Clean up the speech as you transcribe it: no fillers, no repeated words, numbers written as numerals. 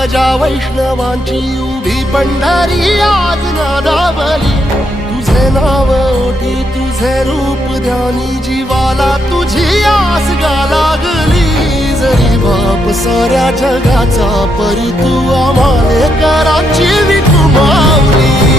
ध्वजा वैष्णवांची उभी पंढरी आज नादावली, तुझे नाव ओठी तुझे रूप ध्यानी, जीवाला तुझी आस गा लागली। जरी बाप साऱ्या जगाचा परी तू आम्हाले कराची विठू माऊली।